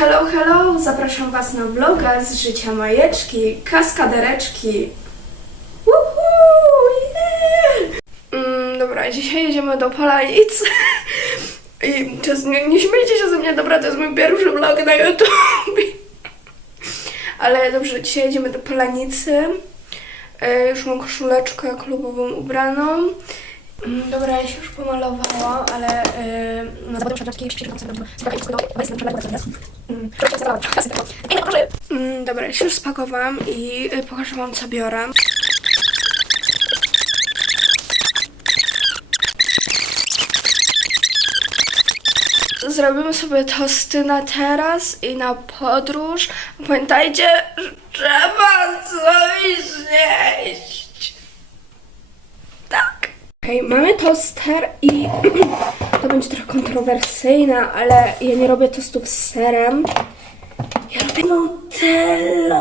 Hello, hello! Zapraszam Was na vloga z życia Majeczki, kaskadereczki. Woohoo! Yeah! Mm, dobra, dzisiaj jedziemy do Polanic. I nie, nie śmiejcie się ze mnie, dobra, to jest mój pierwszy vlog na YouTube. Ale dobrze, dzisiaj jedziemy do Polanicy. E, już mam koszuleczkę klubową ubraną. Mm, Dobra, ja się już pomalowałam, ale yy, na zawody przeszczepki Mm, Dobra, ja się już spakowałam i y, pokażę wam co biorę. Zrobimy sobie tosty na teraz i na podróż. Pamiętajcie, że trzeba coś zjeść. Mamy toster i to będzie trochę kontrowersyjne, ale ja nie robię tostów z serem. Ja robię nutellą.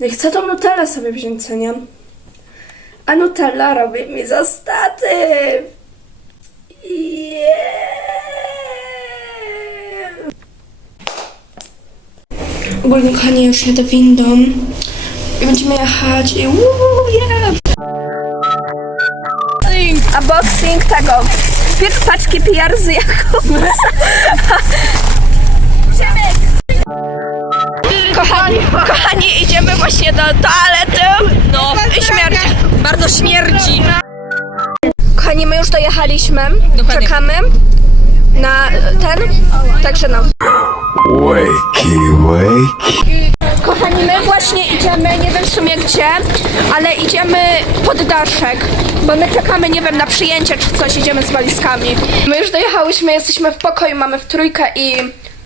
No i chcę tą nutellę sobie wziąć, co nie? A nutella robi mi za statyw. Yeah. Ogólnie, kochani, już jedę windą i będziemy jechać i woo, yeah. Unboxing tego. Pierwsze paczki PR z. Kochani, kochani, idziemy właśnie do toalety. No, i śmierdzi. Bardzo śmierdzi. Kochani, my już dojechaliśmy. Dokładnie. Czekamy na ten. Także no. Wakey, wakey. W sumie gdzie, ale idziemy pod daszek, bo my czekamy, nie wiem, na przyjęcie czy coś, idziemy z walizkami. My już dojechałyśmy, jesteśmy w pokoju, mamy w trójkę i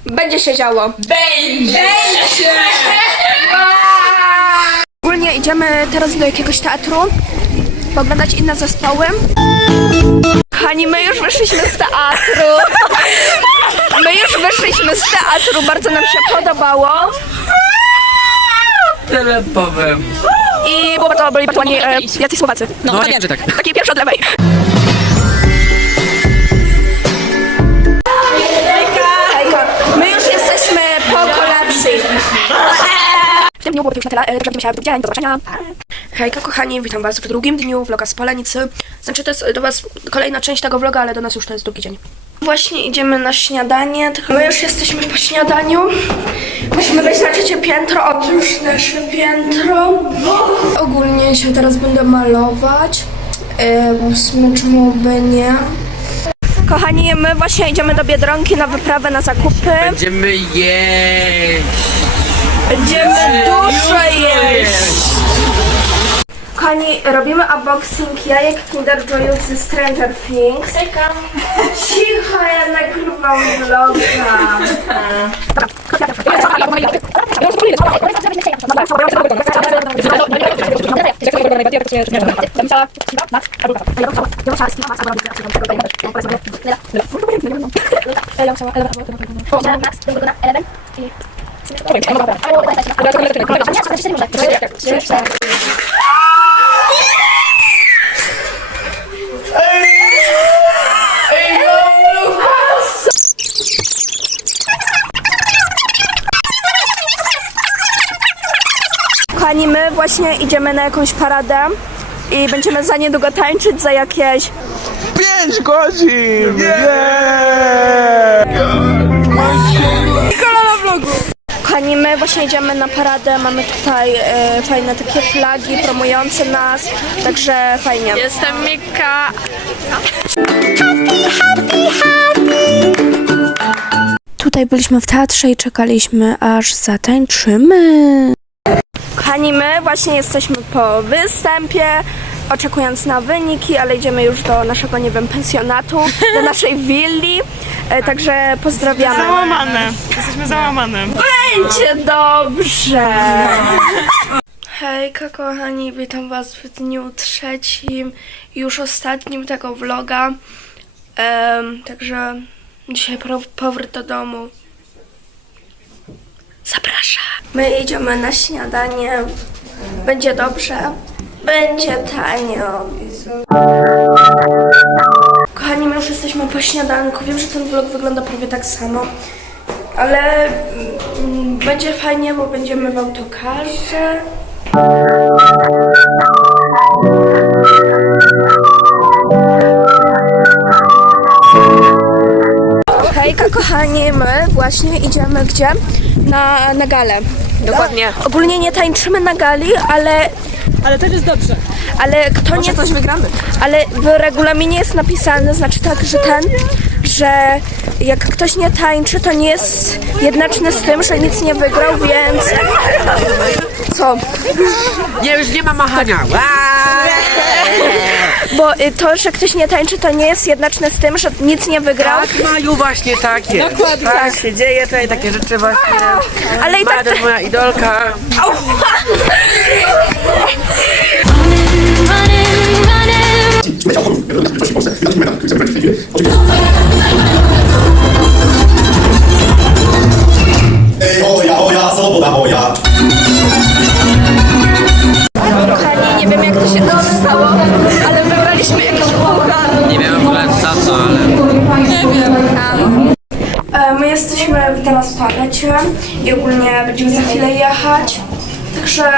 będzie się działo. Będzie! Ogólnie idziemy teraz do jakiegoś teatru, pooglądać inne zespoły. Kochani, my już wyszliśmy z teatru. My już wyszliśmy z teatru, bardzo nam się podobało. Tyle powiem. I było bardzo, byli bardzo ładni e, jacyś Słowacy. No, No, jak, że tak. Taki pierwszy od lewej. Hejka, my już jesteśmy po kolacji. W tym dniu byłoby to już na tyle, e, także widzimy się w drugi dzień, do zobaczenia. Hejka kochani, witam was w drugim dniu vloga z Polenicy. Znaczy to jest do was kolejna część tego vloga, ale do nas już to jest drugi dzień. Właśnie idziemy na śniadanie, tylko my już jesteśmy po śniadaniu. Musimy wejść na trzecie piętro, już nasze piętro. Ogólnie się teraz będę malować, yy, sumie czemu by nie. Kochani, my właśnie idziemy do Biedronki na wyprawę na zakupy. Będziemy jeść. Będziemy dużo jeść. Kochani, robimy unboxing jajek Kinder Joyów ze Stranger Things. Cicho, ja nagrywam vloga. Kochani, my właśnie idziemy na jakąś paradę i będziemy za niedługo tańczyć za jakieś 5 godzin! Kochani, my właśnie idziemy na paradę, mamy tutaj e, fajne takie flagi promujące nas, także fajnie. Jestem Mika. Tutaj byliśmy w teatrze i czekaliśmy, aż zatańczymy. Kochani, my właśnie jesteśmy po występie, oczekując na wyniki, ale idziemy już do naszego, nie wiem, pensjonatu, do naszej willi, e, także pozdrawiamy. Załamane. Jesteśmy załamane. Będzie dobrze. Hejka kochani, witam was w dniu trzecim, już ostatnim tego vloga. Em, także dzisiaj pro- powrót do domu. My idziemy na śniadanie. Będzie dobrze. Będzie tanio. Kochani, my już jesteśmy po śniadanku. Wiem, że ten vlog wygląda prawie tak samo. ale mm, będzie fajnie, bo będziemy w autokarze. Hejka kochani, my właśnie idziemy gdzie? Na, na galę. Dokładnie. Ogólnie nie tańczymy na gali, ale Ale też jest dobrze. ale kto nie coś wygramy. ale w regulaminie jest napisane, znaczy tak, że ten, że jak ktoś nie tańczy, to nie jest jednaczny z tym, że nic nie wygrał, więc co? Nie, już nie ma machania. To, że ktoś nie tańczy, to nie jest jednaczne z tym, że nic nie wygrał. Tak, Maju, właśnie tak jest. Dokładnie. Tak się dzieje, tutaj takie rzeczy właśnie. Ale i tak to jest moja idolka. Ej, oja, oja, swoboda moja. kochani, nie wiem jak to się dostało, ale wybraliśmy jakiś puchar. Nie wiem w ogóle za co, ale... E, My jesteśmy w teraz w toalecie i ogólnie będziemy za chwilę jechać. Także...